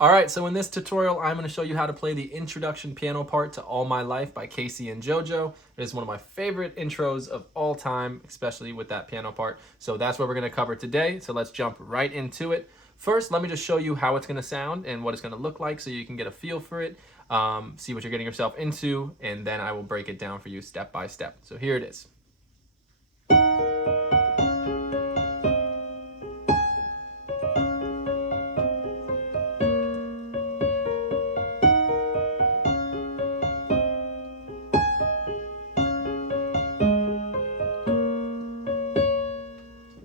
All right, so in this tutorial, I'm going to show you how to play the introduction piano part to All My Life by K-Ci and JoJo. It is one of my favorite intros of all time, especially with that piano part. So that's what we're going to cover today. So let's jump right into it. First, let me just show you how it's going to sound and what it's going to look like so you can get a feel for it, see what you're getting yourself into, and then I will break it down for you step by step. So here it is.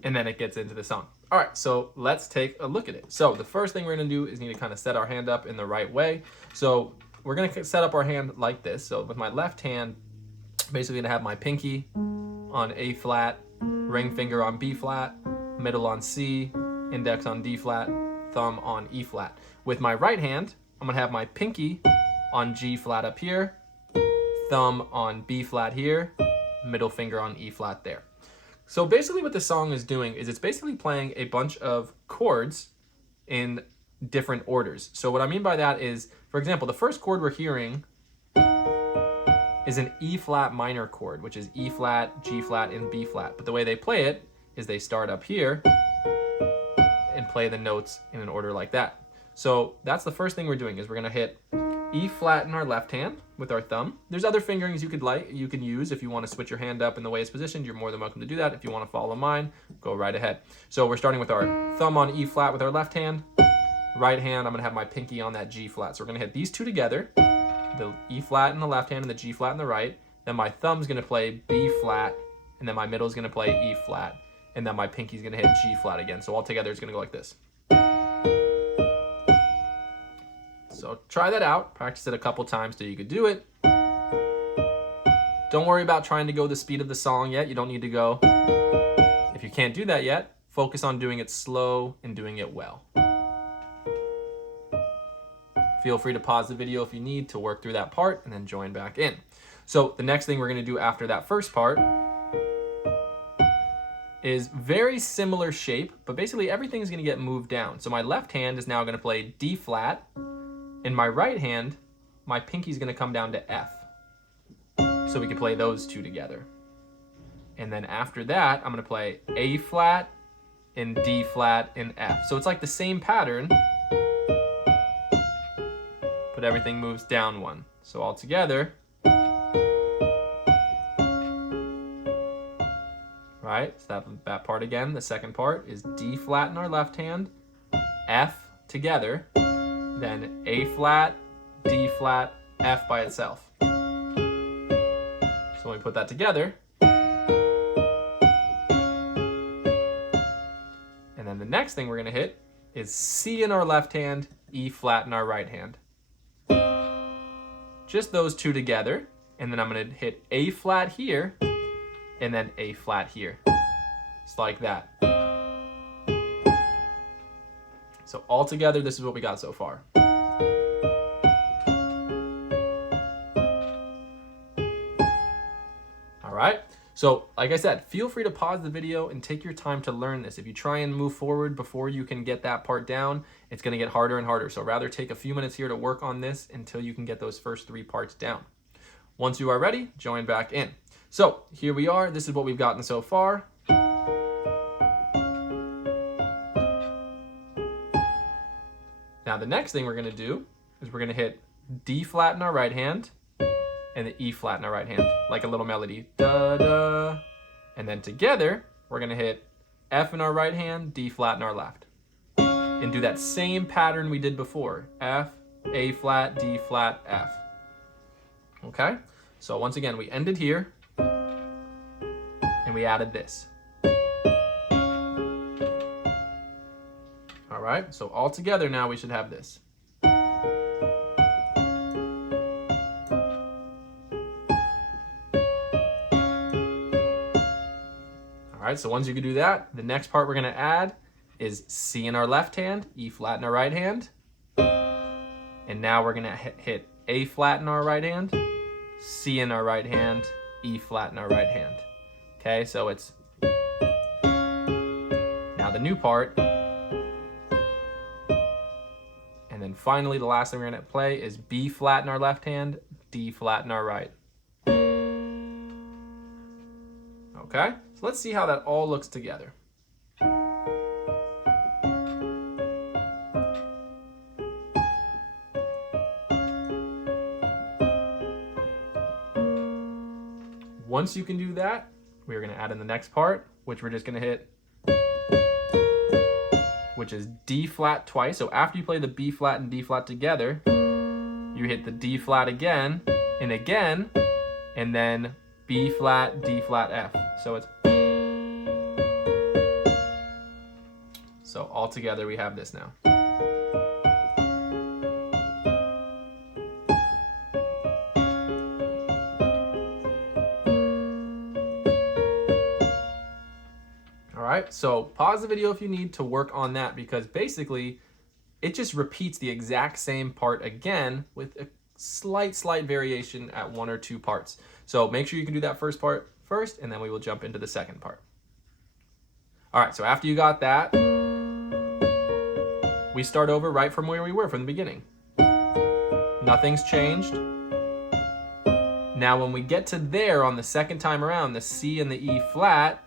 And then it gets into the song. All right, so let's take a look at it. So the first thing we're gonna do is need to kind of set our hand up in the right way. So we're gonna set up our hand like this. So with my left hand, basically gonna have my pinky on A flat, ring finger on B flat, middle on C, index on D flat, thumb on E flat. With my right hand, I'm gonna have my pinky on G flat up here, thumb on B flat here, middle finger on E flat there. So basically what the song is doing is it's basically playing a bunch of chords in different orders. So what I mean by that is, for example, the first chord we're hearing is an E flat minor chord, which is E flat, G flat, and B flat. But the way they play it is they start up here and play the notes in an order like that. So that's the first thing we're doing is we're gonna hit E flat in our left hand with our thumb. There's other fingerings you can use if you want to switch your hand up in the way it's positioned. You're more than welcome to do that. If you want to follow mine, go right ahead. So we're starting with our thumb on E flat with our left hand. Right hand, I'm gonna have my pinky on that G flat. So we're gonna hit these two together, the E flat in the left hand and the G flat in the right. Then my thumb's gonna play B flat, and then my middle's gonna play E flat, and then my pinky's gonna hit G flat again. So all together it's gonna go like this. So try that out, practice it a couple times till you could do it. Don't worry about trying to go the speed of the song yet, you don't need to go. If you can't do that yet, focus on doing it slow and doing it well. Feel free to pause the video if you need to work through that part and then join back in. So the next thing we're gonna do after that first part is very similar shape, but basically everything's gonna get moved down. So my left hand is now gonna play D flat. In my right hand, my pinky's gonna come down to F. So we can play those two together. And then after that, I'm gonna play A flat and D flat and F. So it's like the same pattern, but everything moves down one. So all together, right? So that part again, the second part is D flat in our left hand, F together, then A flat, D flat, F by itself. So when we put that together, and then the next thing we're gonna hit is C in our left hand, E flat in our right hand. Just those two together, and then I'm gonna hit A flat here, and then A flat here. Just like that. So all together, this is what we got so far. All right, so like I said, feel free to pause the video and take your time to learn this. If you try and move forward before you can get that part down, it's gonna get harder and harder. So rather take a few minutes here to work on this until you can get those first three parts down. Once you are ready, join back in. So here we are, this is what we've gotten so far. Now the next thing we're gonna do is we're gonna hit D flat in our right hand and the E flat in our right hand, like a little melody, da da. And then together, we're gonna hit F in our right hand, D flat in our left. And do that same pattern we did before, F, A flat, D flat, F. Okay, so once again, we ended here and we added this. All right, so all together now we should have this. All right, so once you can do that, the next part we're gonna add is C in our left hand, E flat in our right hand. And now we're gonna hit A flat in our right hand, C in our right hand, E flat in our right hand. Okay, so it's, now the new part, and then finally, the last thing we're going to play is B flat in our left hand, D flat in our right. Okay, so let's see how that all looks together. Once you can do that, we're going to add in the next part, which we're just going to hit, which is D flat twice. So after you play the B flat and D flat together, you hit the D flat again, and then B flat, D flat, F. So all together we have this now. All right, so pause the video if you need to work on that, because basically it just repeats the exact same part again with a slight variation at one or two parts. So make sure you can do that first part first, and then we will jump into the second part. All right, so after you got that, we start over right from where we were from the beginning. Nothing's changed. Now when we get to there on the second time around, the C and the E flat,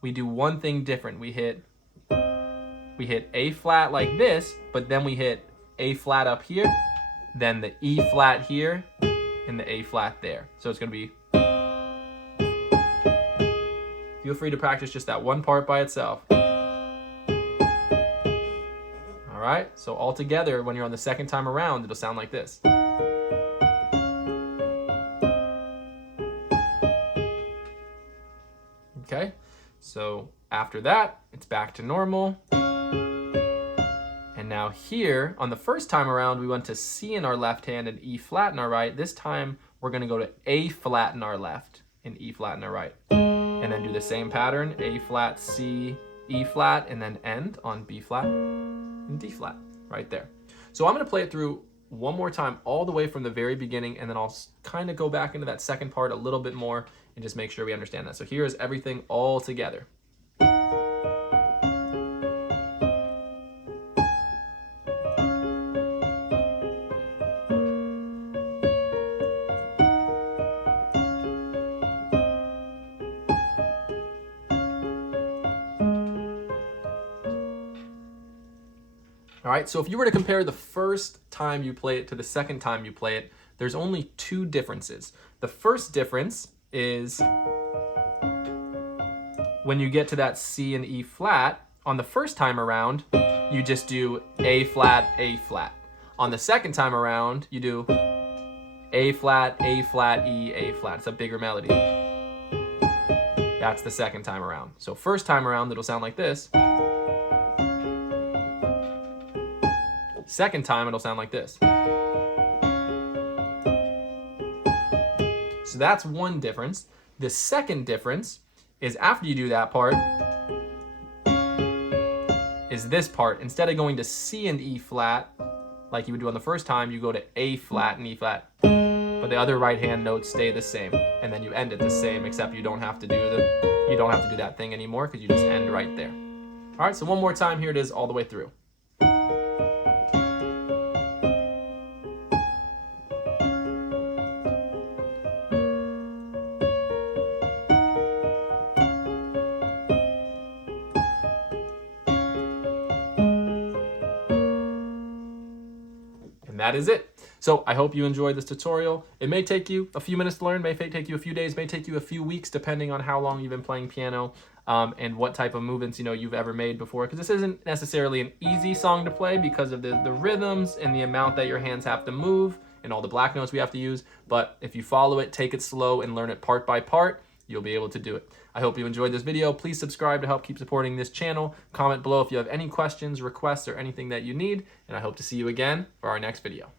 we do one thing different. We hit A flat like this, but then we hit A flat up here, then the E flat here, and the A flat there. So it's going to be, feel free to practice just that one part by itself. All right, so all together, when you're on the second time around, it'll sound like this. Okay, so after that, it's back to normal. And now here, on the first time around, we went to C in our left hand and E flat in our right. This time, we're going to go to A flat in our left and E flat in our right. And then do the same pattern, A flat, C, E flat, and then end on B flat and D flat right there. So I'm going to play it through one more time all the way from the very beginning, and then I'll kind of go back into that second part a little bit more and just make sure we understand that. So here is everything all together. All right, so if you were to compare the first time you play it to the second time you play it, there's only two differences. The first difference is when you get to that C and E flat, on the first time around, you just do A flat, A flat. On the second time around, you do A flat, E, A flat. It's a bigger melody. That's the second time around. So first time around, it'll sound like this. Second time, it'll sound like this. So that's one difference. The second difference is after you do that part, is this part. Instead of going to C and E flat, like you would do on the first time, you go to A flat and E flat. But the other right hand notes stay the same. And then you end it the same, except you don't have to do that thing anymore, because you just end right there. All right, so one more time, here it is all the way through. That is it. So I hope you enjoyed this tutorial. It may take you a few minutes to learn, may take you a few days, may take you a few weeks, depending on how long you've been playing piano and what type of movements you've ever made before. Because this isn't necessarily an easy song to play because of the rhythms and the amount that your hands have to move and all the black notes we have to use. But if you follow it, take it slow, and learn it part by part, you'll be able to do it. I hope you enjoyed this video. Please subscribe to help keep supporting this channel. Comment below if you have any questions, requests, or anything that you need. And I hope to see you again for our next video.